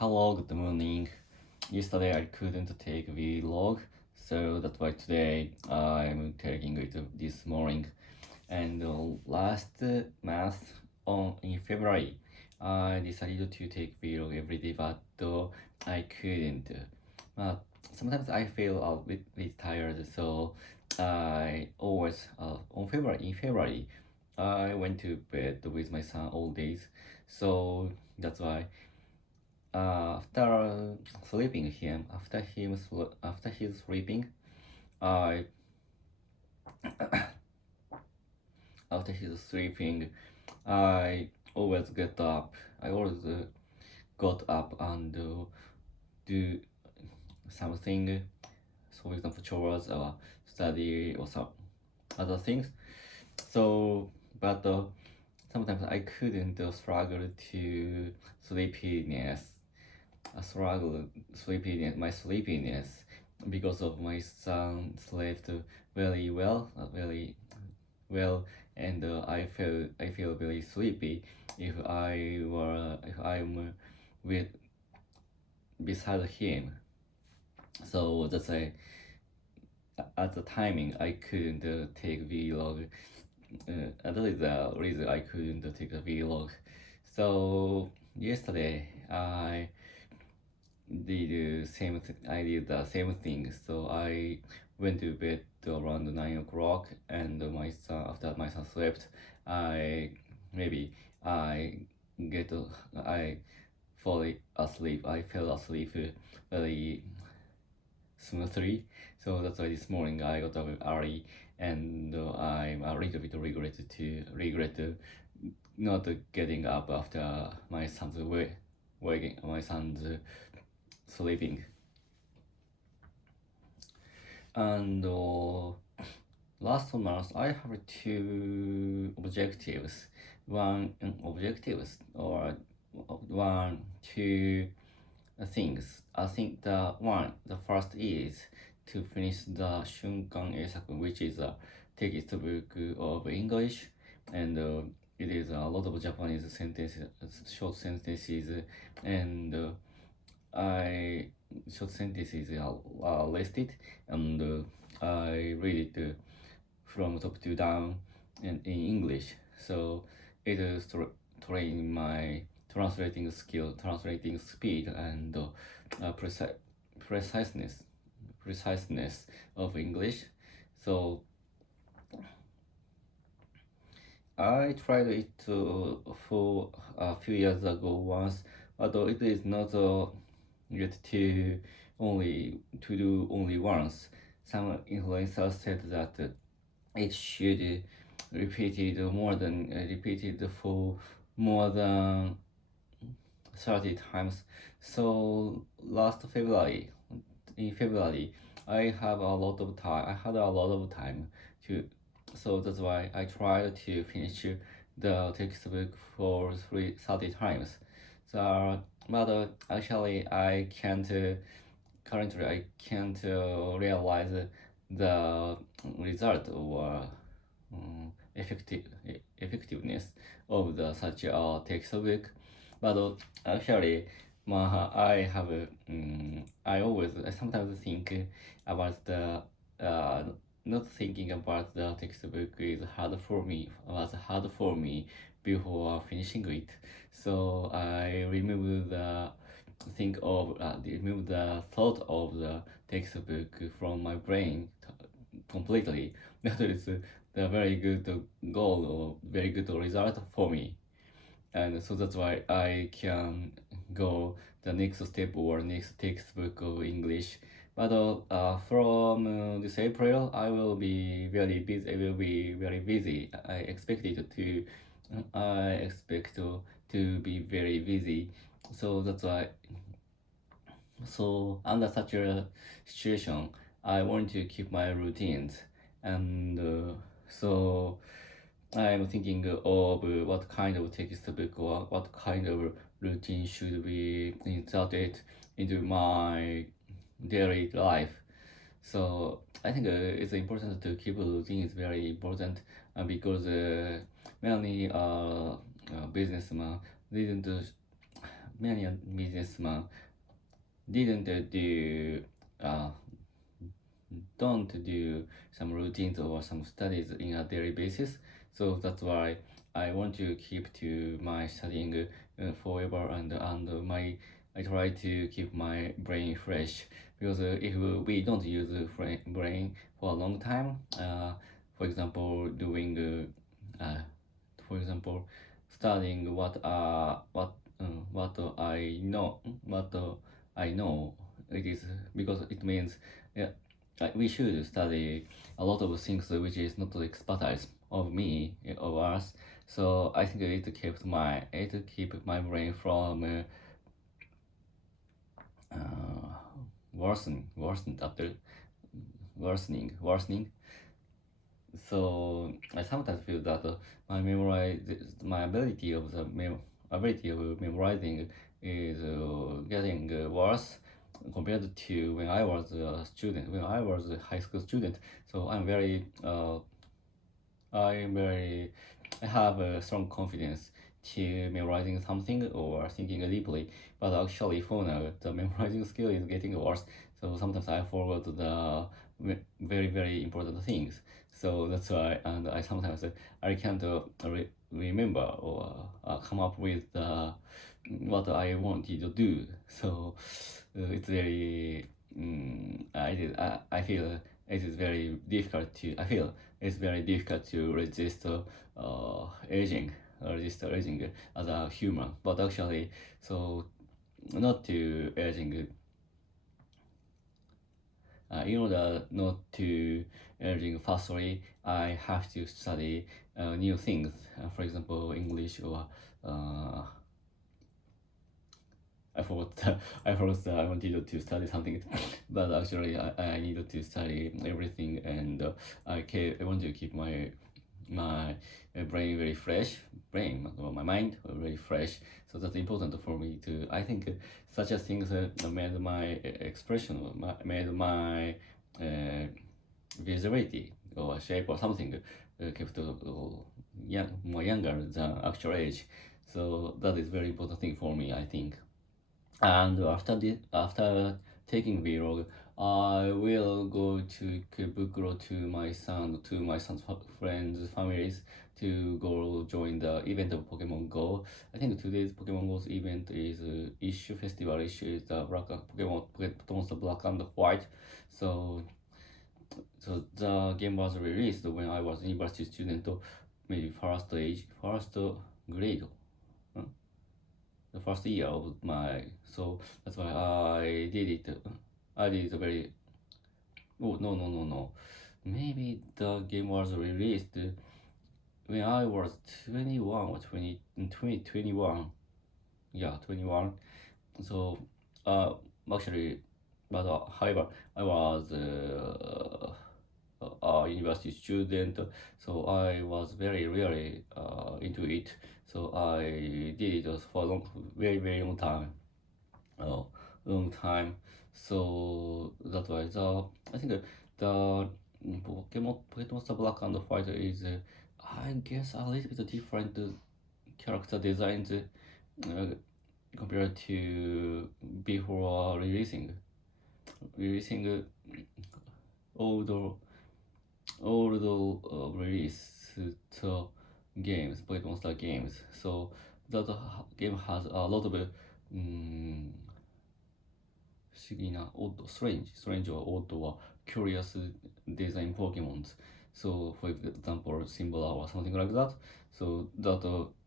Hello, good morning. Yesterday I couldn't take vlog, so that's why today I'm taking it this morning. And last month in February, I decided to take vlog every day, but I couldn't. But sometimes I feel a bit tired, so I always in February I went to bed with my son all days, so that's why after after he's sleeping, I after he's sleeping, I always get up. I always got up and do something. So, for example, chores or study or some other things. So, but sometimes I couldn't struggle to sleepiness. My sleepiness, because of my son slept very well, very well, and I feel very sleepy if I'm with beside him. So that's why at the timing I couldn't take vlog. That is the reason I couldn't take a vlog. So yesterday I did the same thing. So I went to bed around 9 o'clock, and after my son slept, I maybe I get I fall asleep. I fell asleep very smoothly. So that's why this morning I got up early, and I'm a little bit regret not getting up after my son's sleeping. And last month I have two objectives. Two things. I think the first is to finish the Shunkan Eisaku, which is a textbook of English, and it is a lot of Japanese sentences, short sentences, and I short sentences are listed, and I read it from top to down and in English. So it is train my translating speed, and preciseness, preciseness of English. So I tried it for a few years ago once, but it is not yet to do only once. Some influencers said that it should repeated for more than 30 times. So in February, I had a lot of time to, so that's why I tried to finish the textbook for 30 times. So, but actually, currently I can't realize the result or effectiveness of the such a textbook. But actually, I sometimes think about the not thinking about the textbook is hard for me. Was hard for me before finishing it. So I remove the thought of the textbook from my brain completely. That is the very good goal or very good result for me, and so that's why I can go the next step or next textbook of English. But from this April, I will be very busy. I will be very busy. I expect to be very busy. So that's why. So under such a situation, I want to keep my routines, and so I'm thinking of what kind of textbook or what kind of routine should be inserted into my daily life. So I think it's important to keep a routine is very important, because many businessmen didn't many businessmen didn't do don't do some routines or some studies in a daily basis. So that's why I want to keep to my studying forever, and my I try to keep my brain fresh, because if we don't use the brain for a long time, for example, for example, studying what I know, it is because it means, yeah, we should study a lot of things which is not the expertise of me, of us. So I think it keep my brain from worsening. So I sometimes feel that my ability of memorizing is getting worse compared to when I was a student, when I was a high school student. So I have a strong confidence to memorizing something or thinking deeply. But actually, for now, the memorizing skill is getting worse. So sometimes I forgot the very, very important things. So that's why, and I sometimes I can't remember or come up with what I wanted to do. So it's very, I feel it is very difficult to, I feel it's very difficult to resist aging as a human. But actually, so not to aging, in order not to aging fastly, I have to study new things. For example, English or I forgot I forgot that I wanted to study something, but actually I needed to study everything, and I want to keep my brain very fresh, my mind very fresh. So that's important for me to. I think such as things made my expression, made my visibility or shape or something kept more younger than actual age. So that is very important thing for me, I think. And after taking vlog, I will go to Kebukuro to my son's friends, families, to go join the event of Pokemon Go. I think today's Pokemon Go's event is Issue Festival. Issue is the Pokemon Black and White. So the game was released when I was university student, maybe first grade, the first year of my. So that's why I did it very. Oh, no. Maybe the game was released when I was 21 or 21. Yeah, 21. So actually, but however, I was a university student, so I was very really into it. So I did it for a very long time, uh, long time. So that's why I think the Pokemon Star Black and White is, I guess, a little bit different character designs compared to before releasing older release games, Pokemon Star games. So that game has a lot of 不思議な odd, strange or odd or curious design Pokemons. So for example, Symbol or something like that. So that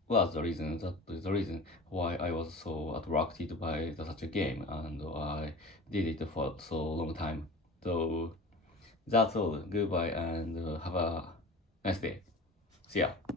was the reason. That is the reason why I was so attracted by such a game, and I did it for so long time. So that's all. Goodbye, and have a nice day. See ya.